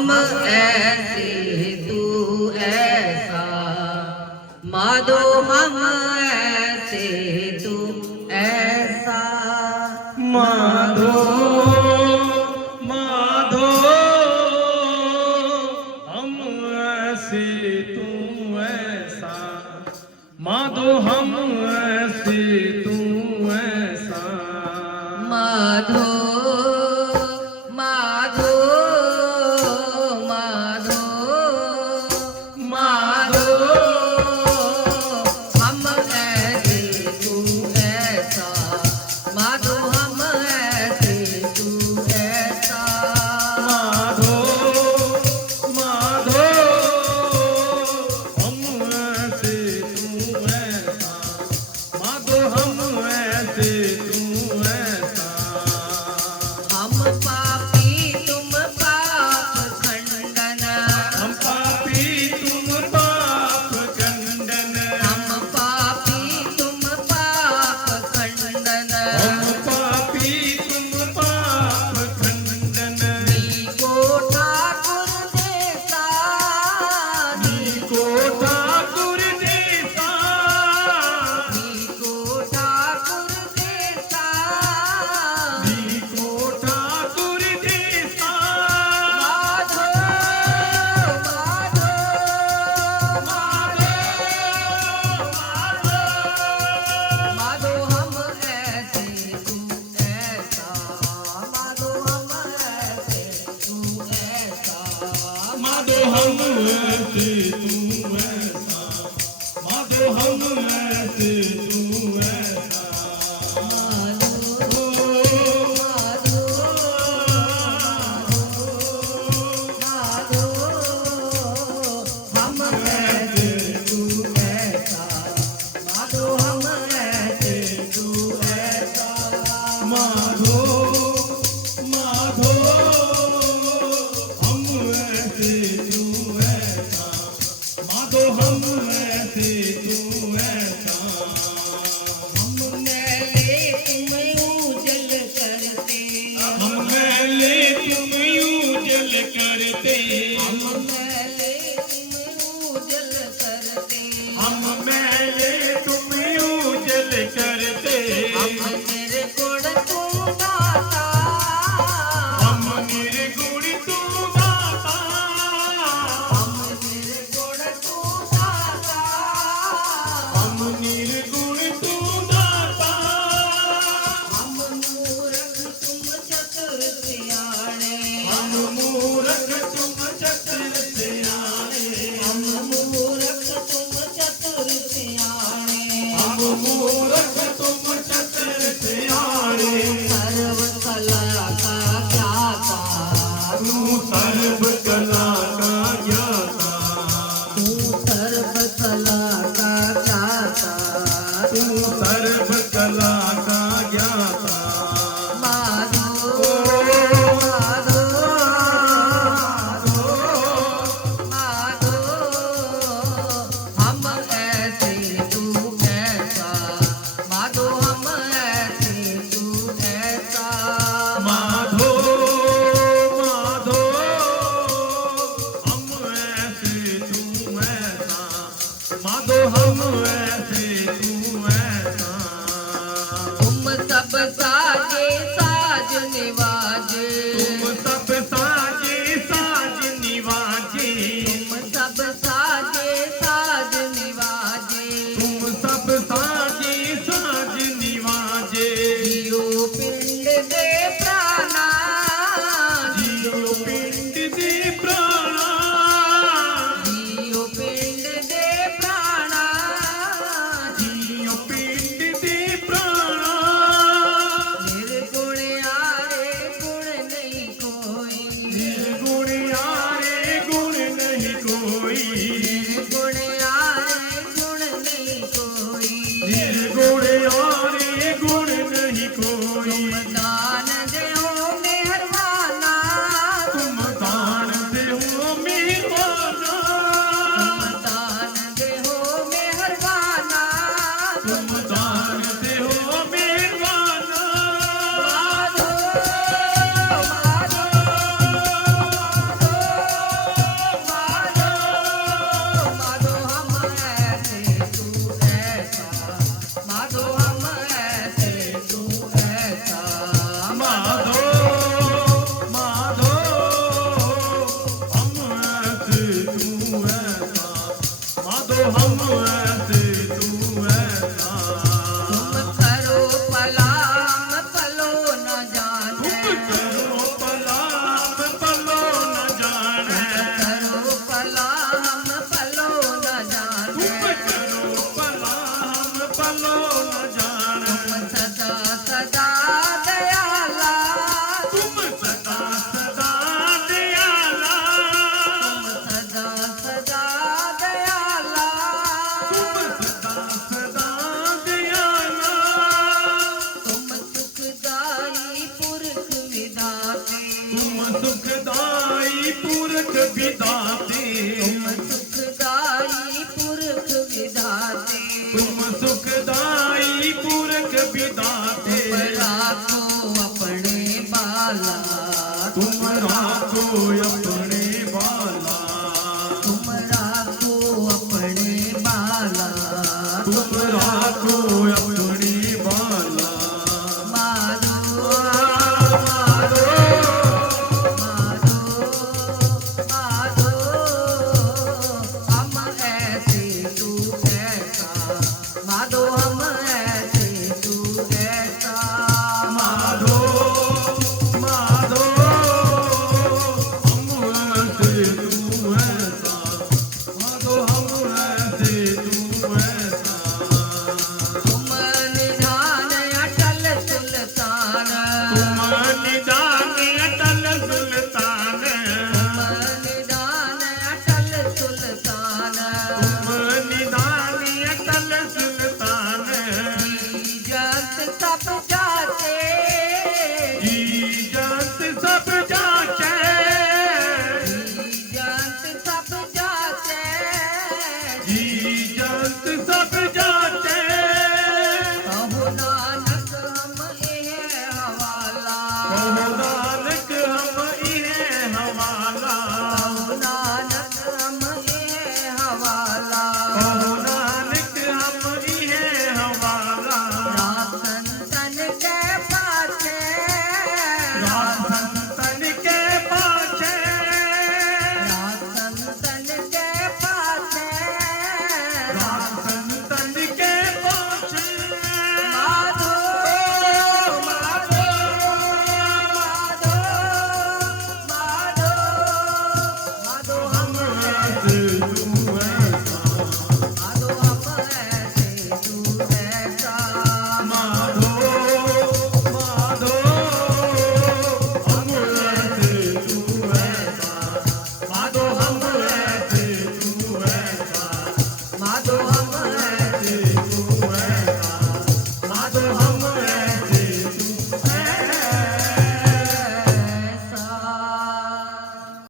हम ऐसे तू ऐसा। माधो हम माधो বাজে तुम सुखदाई पुरख पिता थे राखो अपने बाला। तुम राखो अपने बाला। तुम राखो अपने बाला। तुम राखो अपने